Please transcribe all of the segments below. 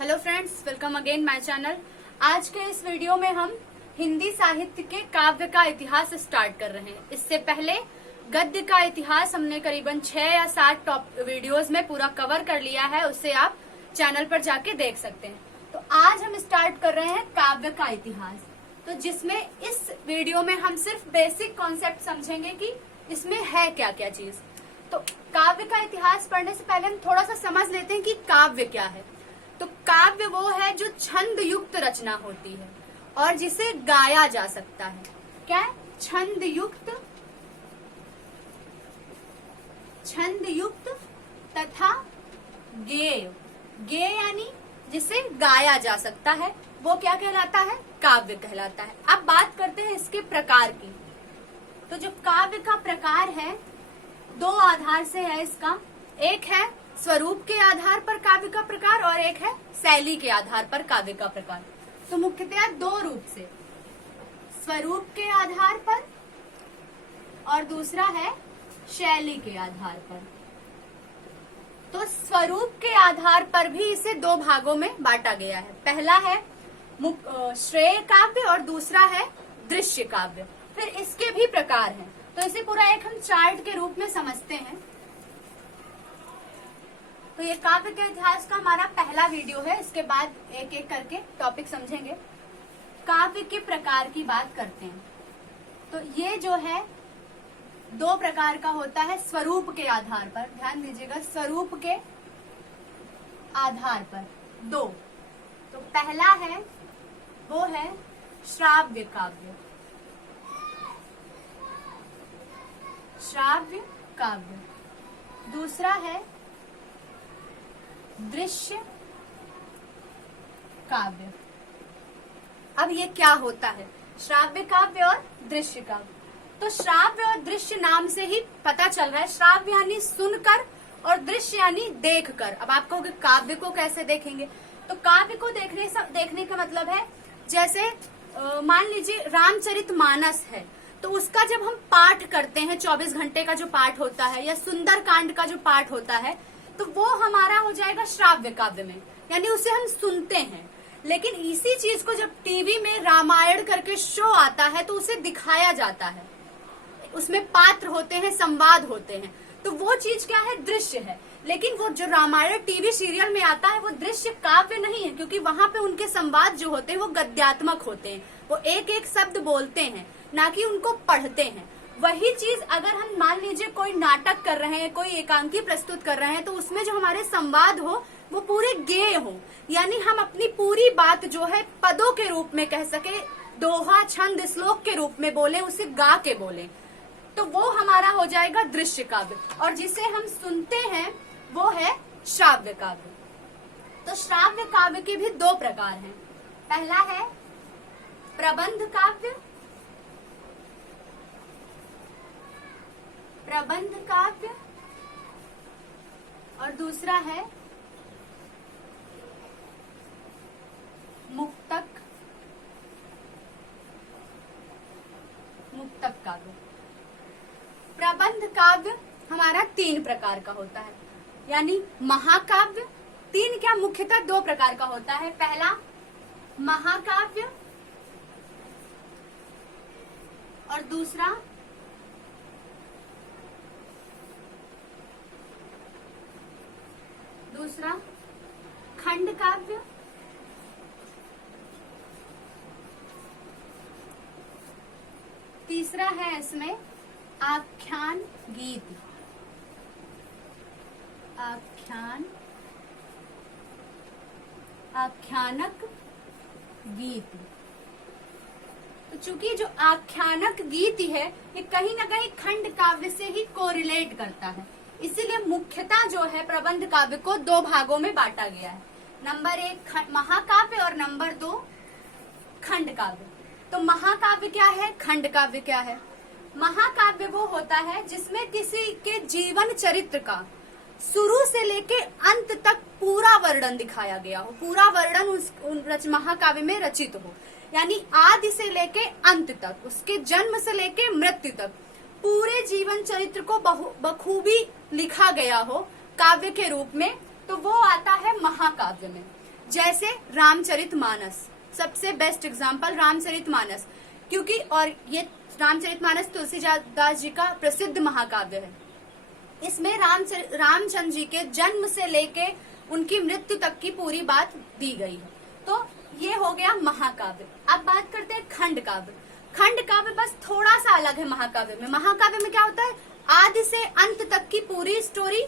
Hello friends, welcome again my channel. आज के इस वीडियो में हम हिंदी साहित्य के काव्य का इतिहास स्टार्ट कर रहे हैं। इससे पहले गद्य का इतिहास हमने करीबन 6 या 7 टॉप वीडियोस में पूरा कवर कर लिया है, उससे आप चैनल पर जाके देख सकते हैं। तो आज हम स्टार्ट कर रहे हैं काव्य का इतिहास, तो जिसमें इस वीडियो में हम सिर्फ बेसिक कॉन्सेप्ट समझेंगे कि इसमें है क्या क्या चीज। तो काव्य का इतिहास पढ़ने से पहले हम थोड़ा सा समझ लेते हैं कि काव्य क्या है। तो काव्य वो है जो छंद युक्त रचना होती है और जिसे गाया जा सकता है। क्या? छंद युक्त तथा गेय। गेय यानी जिसे गाया जा सकता है, वो क्या कहलाता है? काव्य कहलाता है। अब बात करते हैं इसके प्रकार की। तो जो काव्य का प्रकार है, 2 आधार से है इसका। एक है स्वरूप के आधार पर काव्य का प्रकार और एक है शैली के आधार पर काव्य का प्रकार। तो मुख्यतः 2 रूप से, स्वरूप के आधार पर और दूसरा है शैली के आधार पर। तो स्वरूप के आधार पर भी इसे 2 भागों में बांटा गया है। पहला है श्रेय काव्य और दूसरा है दृश्य काव्य। फिर इसके भी प्रकार हैं, तो इसे पूरा एक हम चार्ट के रूप में समझते हैं। तो ये काव्य के इतिहास का हमारा पहला वीडियो है। इसके बाद एक एक करके टॉपिक समझेंगे। काव्य के प्रकार की बात करते हैं। तो ये जो है 2 प्रकार का होता है स्वरूप के आधार पर। ध्यान दीजिएगा, स्वरूप के आधार पर 2। तो पहला है वो है श्राव्य काव्य। श्राव्य काव्य। दूसरा है दृश्य काव्य। अब ये क्या होता है, श्राव्य काव्य और दृश्य काव्य? तो श्राव्य और दृश्य नाम से ही पता चल रहा है। श्राव्य यानी सुनकर और दृश्य यानी देखकर। अब आप कहोगे काव्य को कैसे देखेंगे? तो काव्य को देखने का मतलब है, जैसे मान लीजिए रामचरितमानस है, तो उसका जब हम पाठ करते हैं, 24 घंटे का जो पाठ होता है, या सुंदरकांड का जो पाठ होता है, तो वो हमारा हो जाएगा श्राव्य काव्य में, यानी उसे हम सुनते हैं। लेकिन इसी चीज को जब टीवी में रामायण करके शो आता है तो उसे दिखाया जाता है, उसमें पात्र होते हैं, संवाद होते हैं, तो वो चीज क्या है? दृश्य है। लेकिन वो जो रामायण टीवी सीरियल में आता है वो दृश्य काव्य नहीं है, क्योंकि वहां पे उनके संवाद जो होते हैं वो गद्यात्मक होते हैं, वो एक एक शब्द बोलते हैं, ना कि उनको पढ़ते हैं। वही चीज अगर हम मान लीजिए कोई नाटक कर रहे हैं, कोई एकांकी प्रस्तुत कर रहे हैं, तो उसमें जो हमारे संवाद हो वो पूरे गेय हो, यानी हम अपनी पूरी बात जो है पदों के रूप में कह सके, दोहा, छंद, श्लोक के रूप में बोले, उसे गा के बोले, तो वो हमारा हो जाएगा दृश्य काव्य। और जिसे हम सुनते हैं वो है श्राव्य काव्य। तो श्राव्य काव्य के भी 2 प्रकार हैं। पहला है प्रबंध काव्य। प्रबंध काव्य और दूसरा है मुक्तक काव्य। प्रबंध काव्य हमारा 3 प्रकार का होता है, यानी महाकाव्य। 3 क्या, मुख्यतः 2 प्रकार का होता है। पहला महाकाव्य और दूसरा खंड काव्य। तीसरा है इसमें आख्यान गीत। आख्यानक गीत। तो चूंकि जो आख्यानक गीत है ये कहीं ना कहीं खंड काव्य से ही कोरिलेट करता है, इसीलिए मुख्यतः जो है प्रबंध काव्य को 2 भागों में बांटा गया है। नंबर 1 महाकाव्य और नंबर 2 खंड काव्य। तो महाकाव्य क्या है, खंड काव्य क्या है? महाकाव्य वो होता है जिसमें किसी के जीवन चरित्र का शुरू से लेके अंत तक पूरा वर्णन दिखाया गया हो, पूरा वर्णन उस महाकाव्य में रचित हो, यानी आदि से लेके अंत तक, उसके जन्म से लेके मृत्यु तक पूरे जीवन चरित्र को बखूबी लिखा गया हो काव्य के रूप में, तो वो आता है महाकाव्य में। जैसे रामचरितमानस, सबसे बेस्ट एग्जाम्पल रामचरितमानस, क्योंकि और ये रामचरितमानस तुलसीदास जी का प्रसिद्ध महाकाव्य है। इसमें रामचंद्र जी के जन्म से लेके उनकी मृत्यु तक की पूरी बात दी गई है। तो ये हो गया महाकाव्य। अब बात करते हैं खंड काव्य। खंड काव्य बस थोड़ा सा अलग है महाकाव्य में। महाकाव्य में क्या होता है, आदि से अंत तक की पूरी स्टोरी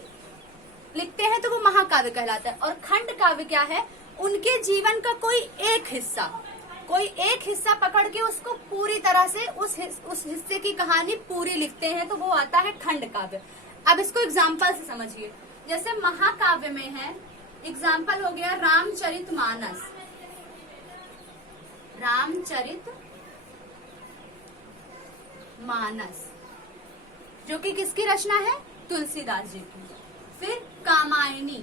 लिखते हैं तो वो महाकाव्य कहलाता है। और खंड काव्य क्या है, उनके जीवन का कोई एक हिस्सा पकड़ के उसको पूरी तरह से उस हिस्से की कहानी पूरी लिखते हैं, तो वो आता है खंड काव्य। अब इसको एग्जाम्पल से समझिए। जैसे महाकाव्य में है, एग्जाम्पल हो गया रामचरितमानस। रामचरितमानस जो कि किसकी रचना है, तुलसीदास जी की। फिर कामायनी,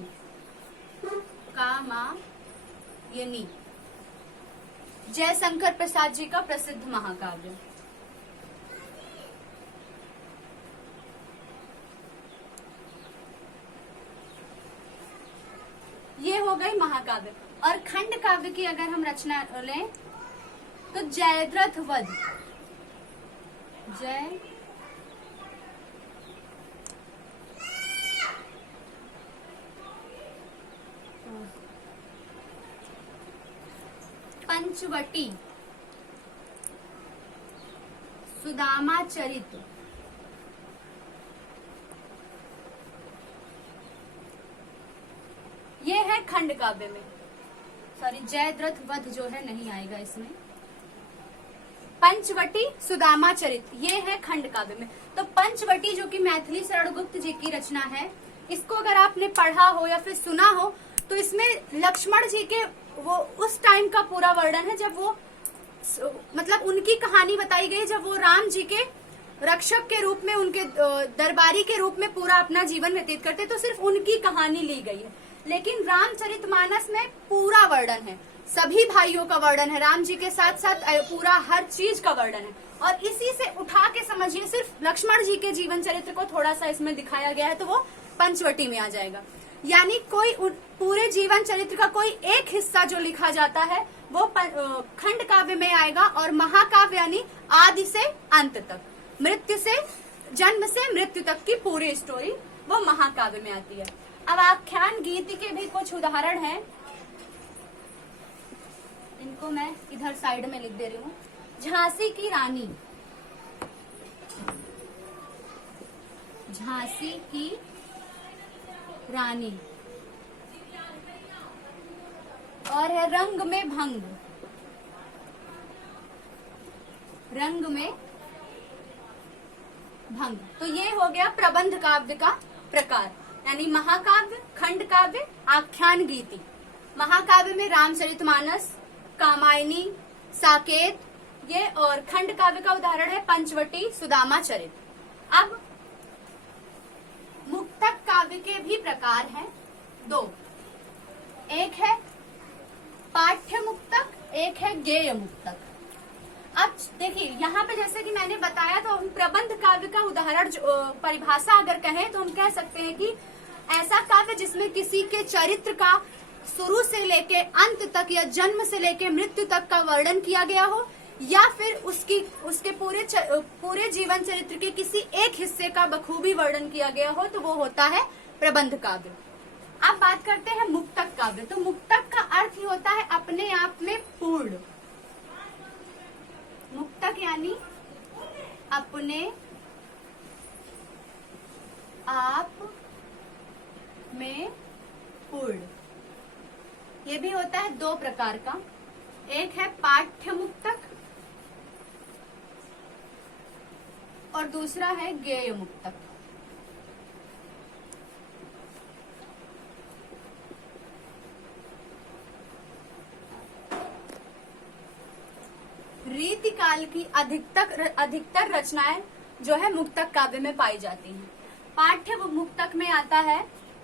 जयशंकर प्रसाद जी का प्रसिद्ध महाकाव्य। ये हो गई महाकाव्य। और खंड काव्य की अगर हम रचना लें तो जयद्रथ वध, पंचवटी, सुदामा चरित, ये है खंड काव्य में। सॉरी, जयद्रथ वध जो है नहीं आएगा इसमें। पंचवटी, सुदामा चरित, ये है खंड काव्य में। तो पंचवटी जो कि मैथिली शरण गुप्त जी की रचना है, इसको अगर आपने पढ़ा हो या फिर सुना हो तो इसमें लक्ष्मण जी के वो उस टाइम का पूरा वर्णन है जब वो मतलब उनकी कहानी बताई गई जब वो राम जी के रक्षक के रूप में, उनके दरबारी के रूप में पूरा अपना जीवन व्यतीत करते, तो सिर्फ उनकी कहानी ली गई है। लेकिन रामचरितमानस में पूरा वर्णन है, सभी भाइयों का वर्णन है, राम जी के साथ साथ पूरा हर चीज का वर्णन है। और इसी से उठा के समझिए, सिर्फ लक्ष्मण जी के जीवन चरित्र को थोड़ा सा इसमें दिखाया गया है, तो वो पंचवटी में आ जाएगा। यानी कोई पूरे जीवन चरित्र का कोई एक हिस्सा जो लिखा जाता है वो खंड काव्य में आएगा। और महाकाव्य यानी आदि से अंत तक, जन्म से मृत्यु तक की पूरी स्टोरी वो महाकाव्य में आती है। अब आख्यान गीति के भी कुछ उदाहरण हैं, इनको मैं इधर साइड में लिख दे रही हूँ। झांसी की रानी, झांसी की रानी, और है रंग में भंग, रंग में भंग। तो ये हो गया प्रबंध काव्य का प्रकार, यानी महाकाव्य, खंड काव्य, आख्यान गीति। महाकाव्य में रामचरितमानस, कामायनी, साकेत, ये, और खंड काव्य का उदाहरण है पंचवटी, सुदामा चरित। अब मुक्तक काव्य के भी प्रकार हैं दो, एक है पाठ्य मुक्तक, एक है गेय मुक्तक। अब देखिए यहाँ पे जैसे कि मैंने बताया, तो हम प्रबंध काव्य का उदाहरण परिभाषा अगर कहें तो हम कह सकते हैं कि ऐसा काव्य जिसमें किसी के चरित्र का शुरू से लेके अंत तक या जन्म से लेके मृत्यु तक का वर्णन किया गया हो, या फिर उसके पूरे जीवन चरित्र के किसी एक हिस्से का बखूबी वर्णन किया गया हो, तो वो होता है प्रबंध काव्य। अब बात करते हैं मुक्तक काव्य। तो मुक्तक का अर्थ ही होता है अपने आप में पूर्ण। मुक्तक यानी अपने आप में पूर्ण। ये भी होता है दो प्रकार का, एक है पाठ्य मुक्तक और दूसरा है गेय मुक्तक। रीतिकाल की अधिकतर रचनाएं जो है मुक्तक काव्य में पाई जाती हैं। पाठ्य मुक्तक में आता है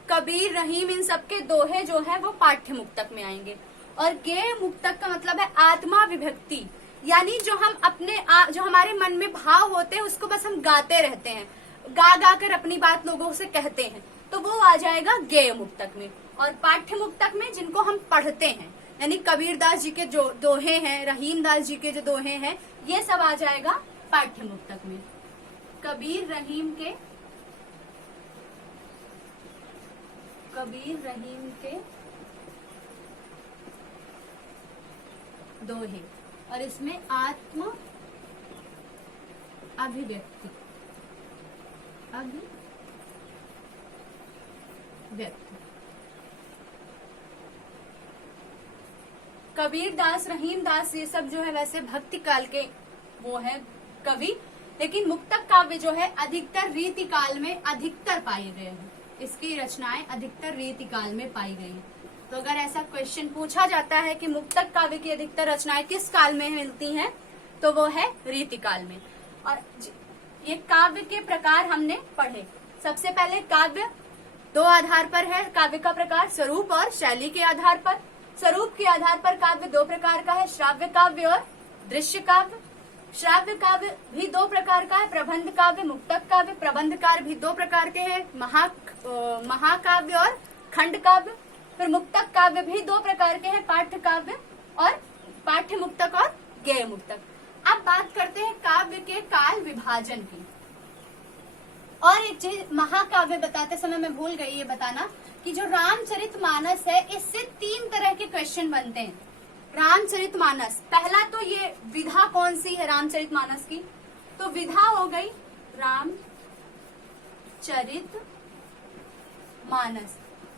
कबीर, रहीम, इन सबके दोहे जो है वो पाठ्य मुक्तक में आएंगे। और गेय मुक्तक का मतलब है आत्मा विभक्ति, यानी जो हम जो हमारे मन में भाव होते हैं उसको बस हम गाते रहते हैं, गा गा कर अपनी बात लोगों से कहते हैं, तो वो आ जाएगा गेय मुक्तक में। और पाठ्य मुक्तक में जिनको हम पढ़ते हैं, यानी कबीरदास जी के जो दोहे हैं, रहीमदास जी के जो दोहे हैं, ये सब आ जाएगा पाठ्य मुक्तक में। कबीर रहीम के दोहे, और इसमें आत्म अभिव्यक्ति कबीरदास, रहीमदास, ये सब जो है वैसे भक्ति काल के वो है कवि, लेकिन मुक्तक काव्य जो है अधिकतर रीति काल में अधिकतर पाए गए हैं। इसकी रचनाएं अधिकतर रीति काल में पाई गई हैं। तो अगर ऐसा क्वेश्चन पूछा जाता है कि मुक्तक काव्य की अधिकतर रचनाएं किस काल में मिलती हैं, तो वो है रीति काल में। और ये काव्य के प्रकार हमने पढ़े। सबसे पहले काव्य दो आधार पर है, काव्य का प्रकार स्वरूप और शैली के आधार पर। स्वरूप के आधार पर काव्य दो प्रकार का है, श्राव्य काव्य और दृश्य काव्य। श्राव्य काव्य भी दो प्रकार का है, प्रबंध काव्य, मुक्तक काव्य। प्रबंधकार भी दो प्रकार के हैं, महाकाव्य और खंड काव्य। फिर मुक्तक काव्य भी दो प्रकार के हैं, पाठ्य काव्य और पाठ्य मुक्तक और गेय मुक्तक। अब बात करते हैं काव्य के काल विभाजन की। और एक चीज महाकाव्य बताते समय मैं भूल गई ये बताना कि जो रामचरितमानस है, इससे 3 तरह के क्वेश्चन बनते हैं। रामचरितमानस, पहला तो ये विधा कौन सी है रामचरितमानस की, तो विधा हो गई रामचरितमानस।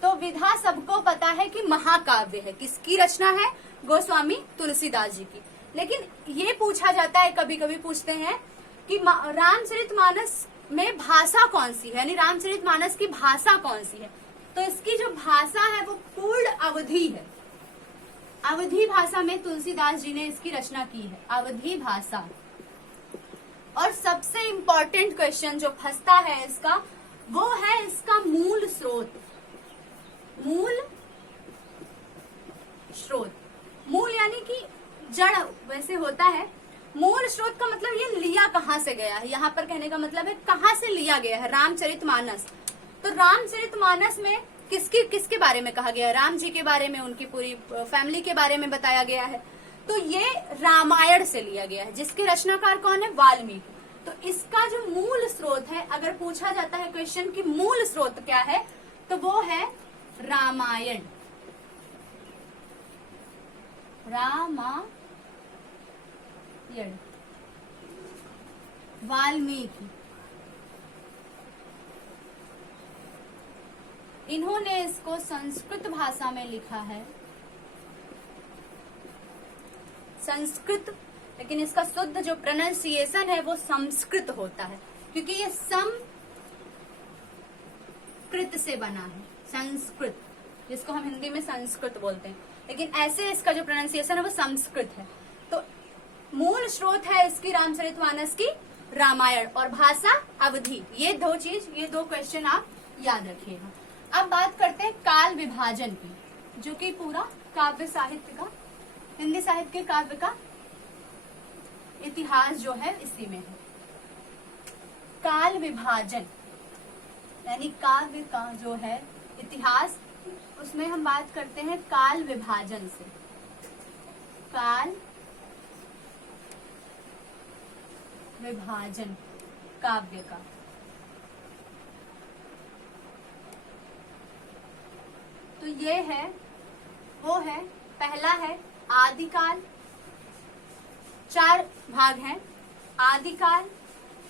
तो विधा सबको पता है कि महाकाव्य है, किसकी रचना है, गोस्वामी तुलसीदास जी की। लेकिन ये पूछा जाता है, कभी कभी पूछते हैं कि रामचरितमानस में भाषा कौन सी है, यानी रामचरितमानस की भाषा कौन सी है। तो इसकी जो भाषा है वो पूर्ण अवधी है। अवधी भाषा में तुलसीदास जी ने इसकी रचना की है, अवधी भाषा। और सबसे इम्पोर्टेंट क्वेश्चन जो फंसता है इसका, वो है इसका मूल स्रोत। मूल स्रोत, मूल यानी कि जड़ वैसे होता है। मूल स्रोत का मतलब ये लिया कहाँ से गया है, यहाँ पर कहने का मतलब है कहाँ से लिया गया है रामचरितमानस। तो रामचरितमानस में किसके बारे में कहा गया है, राम जी के बारे में, उनकी पूरी फैमिली के बारे में बताया गया है। तो ये रामायण से लिया गया है, जिसके रचनाकार कौन है, वाल्मीकि। तो इसका जो मूल स्रोत है, अगर पूछा जाता है क्वेश्चन कि मूल स्रोत क्या है, तो वो है रामायण। वाल्मीकि, इन्होंने इसको संस्कृत भाषा में लिखा है, संस्कृत, लेकिन इसका शुद्ध जो प्रोनाउंसिएशन है वो संस्कृत होता है, क्योंकि ये संस्कृत से बना है, संस्कृत, जिसको हम हिंदी में संस्कृत बोलते हैं, लेकिन ऐसे इसका जो प्रोनाउंसिएशन है वो संस्कृत है। तो मूल स्रोत है इसकी रामचरितमानस की रामायण, और भाषा अवधी। ये दो चीज, ये दो क्वेश्चन आप याद रखिएगा। अब बात करते हैं काल विभाजन की, जो कि पूरा काव्य साहित्य का, हिंदी साहित्य के काव्य का इतिहास जो है इसी में है। काल विभाजन यानी काव्य का जो है इतिहास, उसमें हम बात करते हैं काल विभाजन से। काल विभाजन काव्य का, तो ये है, वो है, पहला है आदिकाल। 4 भाग हैं। आदिकाल,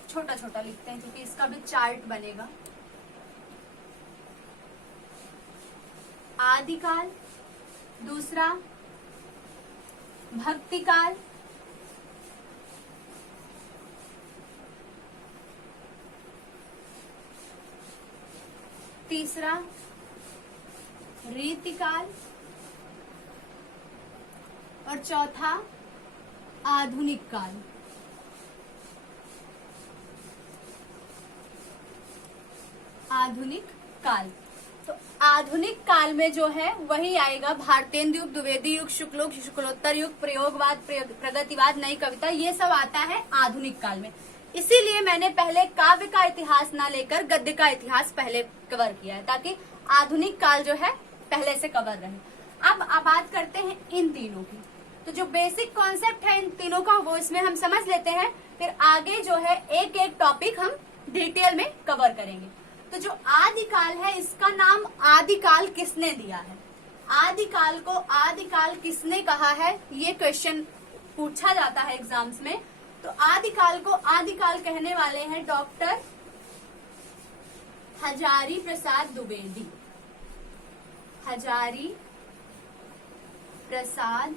छोटा छोटा लिखते हैं क्योंकि इसका भी चार्ट बनेगा। आदिकाल, दूसरा भक्तिकाल, तीसरा रीतिकाल, और चौथा आधुनिक काल। आधुनिक काल, तो आधुनिक काल में जो है वही आएगा भारतेंदु युग, द्विवेदी युग, शुक्ल युग, शुक्लोत्तर युग, प्रयोगवाद, प्रगतिवाद, नई कविता, ये सब आता है आधुनिक काल में। इसीलिए मैंने पहले काव्य का इतिहास ना लेकर गद्य का इतिहास पहले कवर किया है, ताकि आधुनिक काल जो है पहले से कवर रहे। अब बात करते हैं इन तीनों की। तो जो बेसिक कॉन्सेप्ट है इन तीनों का वो इसमें हम समझ लेते हैं, फिर आगे जो है एक एक टॉपिक हम डिटेल में कवर करेंगे। तो जो आदिकाल है इसका नाम आदिकाल किसने दिया है, आदिकाल को आदिकाल किसने कहा है, ये क्वेश्चन पूछा जाता है एग्जाम्स में। तो आदिकाल को आदिकाल कहने वाले हैं डॉक्टर हजारी प्रसाद द्विवेदी। हजारी प्रसाद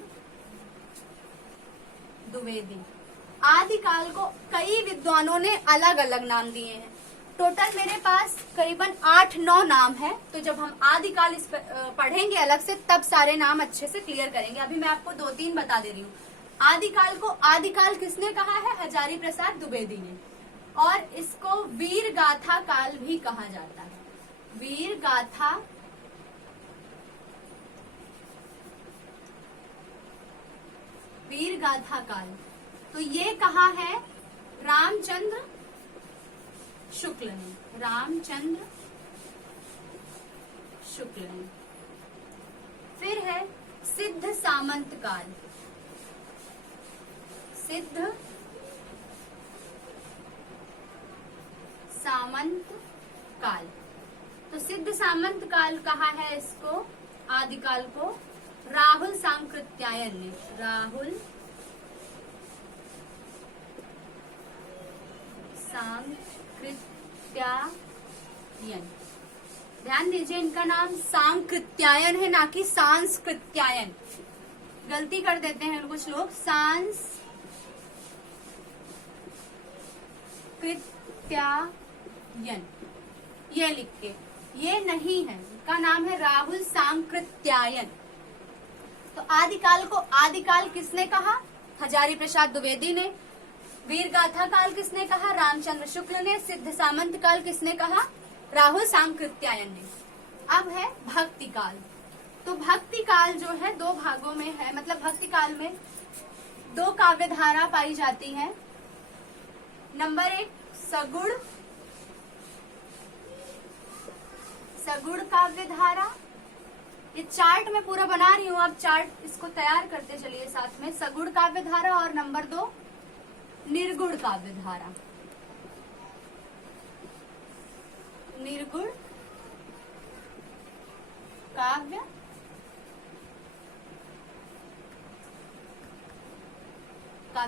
द्विवेदी। आदिकाल को कई विद्वानों ने अलग अलग नाम दिए हैं। टोटल मेरे पास करीबन 8-9 नाम है। तो जब हम आदिकाल इस पढ़ेंगे अलग से तब सारे नाम अच्छे से क्लियर करेंगे। अभी मैं आपको 2-3 बता दे रही हूँ। आदिकाल को आदिकाल किसने कहा है, हजारी प्रसाद द्विवेदी ने। और इसको वीर गाथा काल भी कहा जाता है, वीर गाथा काल। तो ये कहा है रामचंद्र शुक्ल ने, रामचंद्र शुक्ल ने। फिर है सिद्ध सामंत काल, सिद्ध सामंत काल। तो सिद्ध सामंत काल कहा है इसको आदिकाल को राहुल सांकृत्यायन ने, राहुल सांकृत्यायन। ध्यान दीजिए इनका नाम सांकृत्यायन है ना कि सांस्कृत्यायन। गलती कर देते हैं कुछ लोग, सांस्कृत्यायन ये लिख के, ये नहीं है, इनका नाम है राहुल सांकृत्यायन। तो आदिकाल को आदिकाल किसने कहा, हजारी प्रसाद द्विवेदी ने। वीर गाथा काल किसने कहा, रामचंद्र शुक्ल ने। सिद्ध सामंत काल किसने कहा, राहुल सांकृत्यायन ने। अब है भक्ति काल। तो भक्ति काल जो है 2 भागों में है, मतलब भक्ति काल में 2 काव्य धारा पाई जाती है। नंबर 1 सगुण, सगुण काव्य धारा। ये चार्ट में पूरा बना रही हूँ, आप चार्ट इसको तैयार करते चलिए साथ में। सगुण काव्य धारा। और नंबर 2 निर्गुण काव्य धारा, निर्गुण काव्य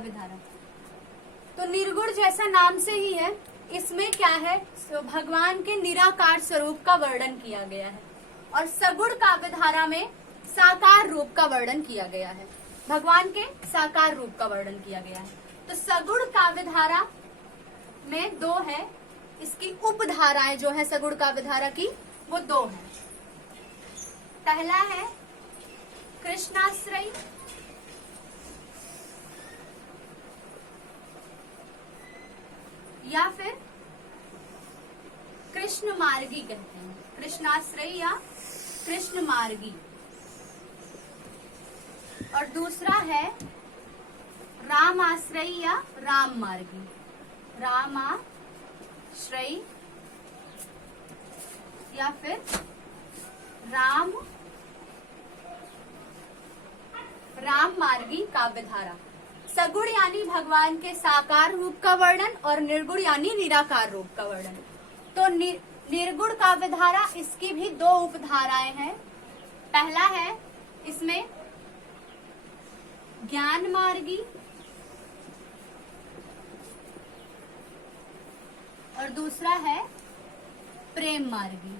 धारा। तो निर्गुण जैसा नाम से ही है, इसमें क्या है, भगवान के निराकार स्वरूप का वर्णन किया गया है। और सगुण काव्य धारा में साकार रूप का वर्णन किया गया है, भगवान के साकार रूप का वर्णन किया गया है। तो सगुण काव्य धारा में 2 है, इसकी उपधाराएं जो है सगुण काव्य धारा की वो 2 है। पहला है कृष्णाश्रयी, या फिर कृष्ण मार्गी कहते हैं, कृष्णाश्रयी या कृष्ण मार्गी। और दूसरा है राम आश्रयी या राम मार्गी, रामाश्रयी या फिर राम मार्गी काव्य धारा। सगुण यानी भगवान के साकार रूप का वर्णन और निर्गुण यानी निराकार रूप का वर्णन। तो निर्गुण काव्य धारा, इसकी भी 2 उपधाराएं हैं। पहला है इसमें ज्ञान मार्गी और दूसरा है प्रेम मार्गी।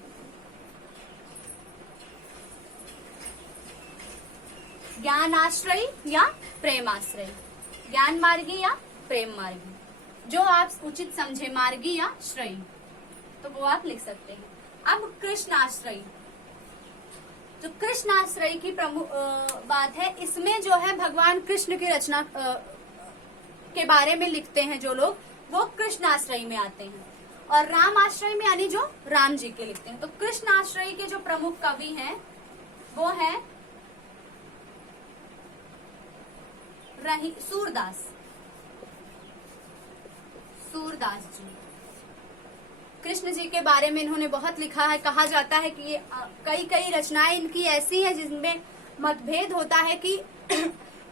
ज्ञान आश्रयी या प्रेम आश्रयी, ज्ञान मार्गी या प्रेम मार्गी, जो आप उचित समझे, मार्गी या श्रयी, तो वो आप लिख सकते हैं। अब कृष्ण आश्रयी, जो कृष्ण आश्रयी की प्रमुख बात है, इसमें जो है भगवान कृष्ण की रचना के बारे में लिखते हैं जो लोग, वो कृष्ण आश्रयी में आते हैं। और राम आश्रयी में यानी जो राम जी के लिखते हैं। तो कृष्ण आश्रयी के जो प्रमुख कवि हैं वो है सूरदास जी। कृष्ण जी के बारे में इन्होंने बहुत लिखा है। कहा जाता है कि ये कई कई रचनाएं इनकी ऐसी हैं जिनमें मतभेद होता है कि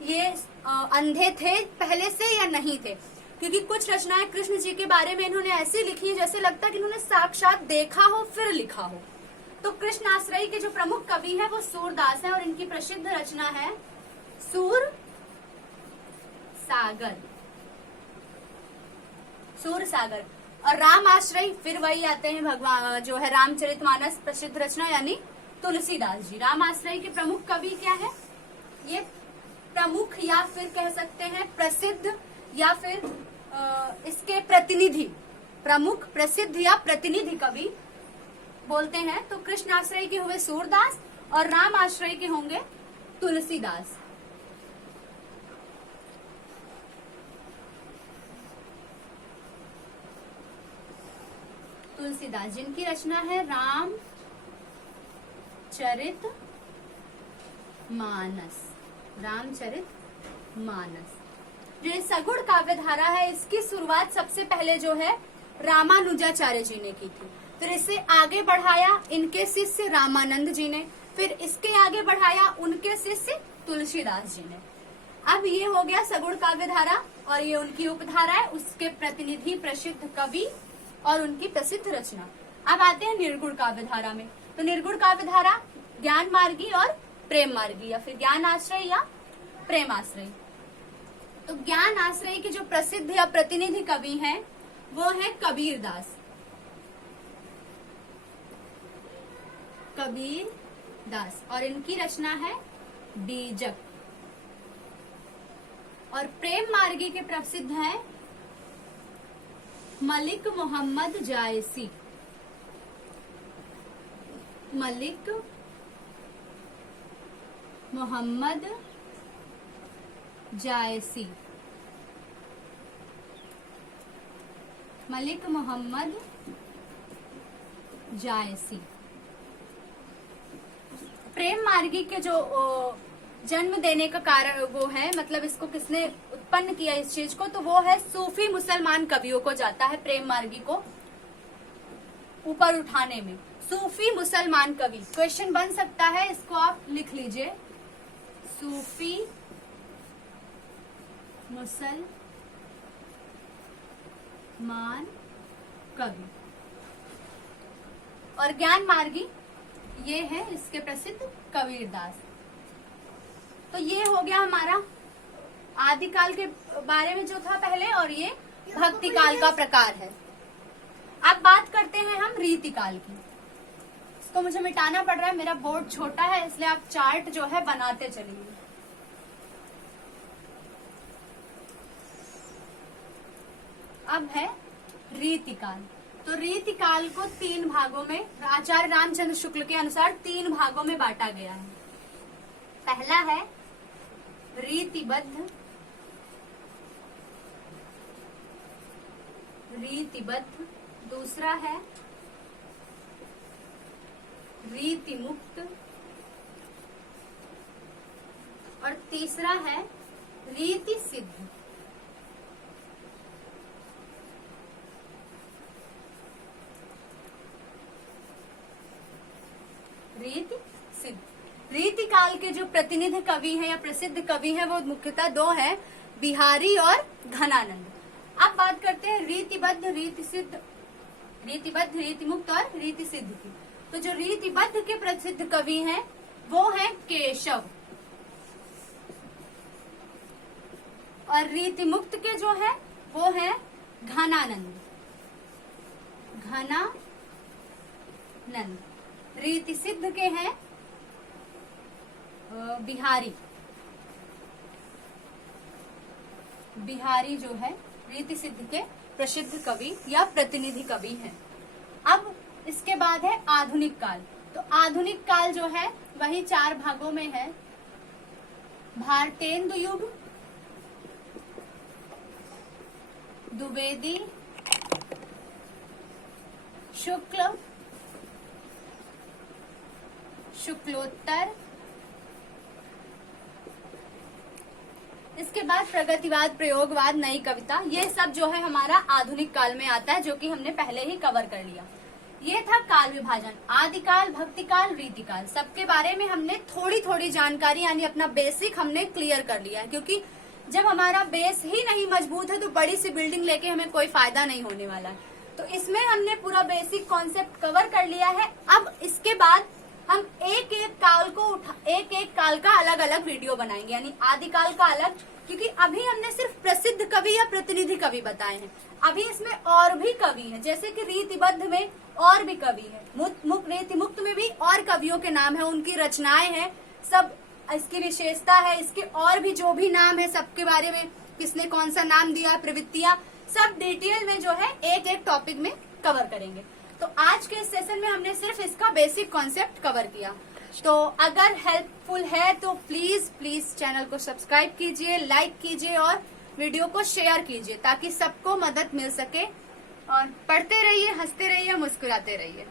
ये अंधे थे पहले से या नहीं थे, क्योंकि कुछ रचनाएं कृष्ण जी के बारे में इन्होंने ऐसी लिखी है जैसे लगता है कि इन्होंने साक्षात देखा हो फिर लिखा हो। तो कृष्ण आश्रयी के जो प्रमुख कवि है वो सूरदास है और इनकी प्रसिद्ध रचना है सूर सागर। सूर सागर। और राम आश्रयी फिर वही आते हैं भगवान जो है रामचरितमानस प्रसिद्ध रचना यानी तुलसीदास जी। राम आश्रयी के प्रमुख कवि क्या है? ये प्रमुख या फिर कह सकते हैं प्रसिद्ध या फिर इसके प्रतिनिधि, प्रमुख प्रसिद्ध या प्रतिनिधि कवि बोलते हैं। तो कृष्ण आश्रय के हुए सूरदास और राम आश्रय के होंगे तुलसीदास। तुलसीदास जिनकी रचना है रामचरित मानस। रामचरित मानस जो सगुण काव्य धारा है, इसकी शुरुआत सबसे पहले जो है रामानुजाचार्य जी ने की थी। फिर इसे आगे बढ़ाया इनके शिष्य रामानंद जी ने, फिर इसके आगे बढ़ाया उनके शिष्य तुलसीदास जी ने। अब ये हो गया सगुण काव्य धारा और ये उनकी उपधारा है, उसके प्रतिनिधि प्रसिद्ध कवि और उनकी प्रसिद्ध रचना। अब आते हैं निर्गुण काव्य धारा में। तो निर्गुण काव्य धारा ज्ञान मार्गी और प्रेम मार्गी या फिर ज्ञान आश्रय या प्रेम आश्रय। तो ज्ञान आश्रय के जो प्रसिद्ध या प्रतिनिधि कवि हैं वो है कबीरदास। कबीरदास और इनकी रचना है बीजक। और प्रेम मार्गी के प्रसिद्ध हैं मलिक मोहम्मद जायसी। मलिक मोहम्मद जायसी। मलिक मोहम्मद जायसी। प्रेम मार्गी के जो जन्म देने का कारण वो है, मतलब इसको किसने उत्पन्न किया इस चीज को, तो वो है सूफी मुसलमान कवियों को जाता है प्रेम मार्गी को ऊपर उठाने में। सूफी मुसलमान कवि क्वेश्चन बन सकता है, इसको आप लिख लीजिए। सूफी मुसलमान कवि। और ज्ञान मार्गी ये है इसके प्रसिद्ध कबीरदास। तो ये हो गया हमारा आदिकाल के बारे में जो था पहले, और ये भक्ति काल का प्रकार है। अब बात करते हैं हम रीतिकाल की। इसको मुझे मिटाना पड़ रहा है, मेरा बोर्ड छोटा है, इसलिए आप चार्ट जो है बनाते चलिए। अब है रीतिकाल। तो रीतिकाल को 3 भागों में आचार्य रामचंद्र शुक्ल के अनुसार 3 भागों में बांटा गया है। पहला है रीतिबद्ध, दूसरा है रीति मुक्त और तीसरा है रीति सिद्ध। रीति सिद्ध। रीतिकाल के जो प्रतिनिधि कवि हैं या प्रसिद्ध कवि हैं वो मुख्यतः 2 हैं, बिहारी और घनानंद। अब बात करते हैं रीतिबद्ध, रीति सिद्ध, रीतिबद्ध, रीति मुक्त और रीति सिद्ध की। तो जो रीतिबद्ध के प्रसिद्ध कवि हैं वो हैं केशव, और रीति मुक्त के जो है वो है घनानंद। घनानंद। रीति सिद्ध के हैं बिहारी। बिहारी जो है रीति सिद्ध के प्रसिद्ध कवि या प्रतिनिधि कवि हैं। अब इसके बाद है आधुनिक काल। तो आधुनिक काल जो है वही 4 भागों में है। भारतेंदु युग, द्विवेदी, शुक्ल, शुक्लोत्तर। इसके बाद प्रगतिवाद, प्रयोगवाद, नई कविता, ये सब जो है हमारा आधुनिक काल में आता है, जो कि हमने पहले ही कवर कर लिया। ये था काल विभाजन, आदिकाल, भक्तिकाल, रीतिकाल, सबके बारे में हमने थोड़ी थोड़ी जानकारी यानी अपना बेसिक हमने क्लियर कर लिया है, क्योंकि जब हमारा बेस ही नहीं मजबूत है तो बड़ी सी बिल्डिंग लेके हमें कोई फायदा नहीं होने वाला है। तो इसमें हमने पूरा बेसिक कॉन्सेप्ट कवर कर लिया है। अब इसके बाद हम एक एक काल का अलग अलग वीडियो बनाएंगे, यानी आदिकाल का अलग, क्योंकि अभी हमने सिर्फ प्रसिद्ध कवि या प्रतिनिधि कवि बताए हैं। अभी इसमें और भी कवि हैं, जैसे कि रीतिबद्ध में और भी कवि है, रीति मुक्त में भी और कवियों के नाम है, उनकी रचनाएं हैं, सब इसकी विशेषता है, इसके और भी जो भी नाम है सबके बारे में, किसने कौन सा नाम दिया, प्रवृत्तियां, सब डिटेल में जो है एक एक टॉपिक में कवर करेंगे। तो आज के इस सेशन में हमने सिर्फ इसका बेसिक कॉन्सेप्ट कवर किया। तो अगर हेल्पफुल है तो प्लीज चैनल को सब्सक्राइब कीजिए, लाइक कीजिए और वीडियो को शेयर कीजिए, ताकि सबको मदद मिल सके। और पढ़ते रहिए, हंसते रहिए, मुस्कुराते रहिए।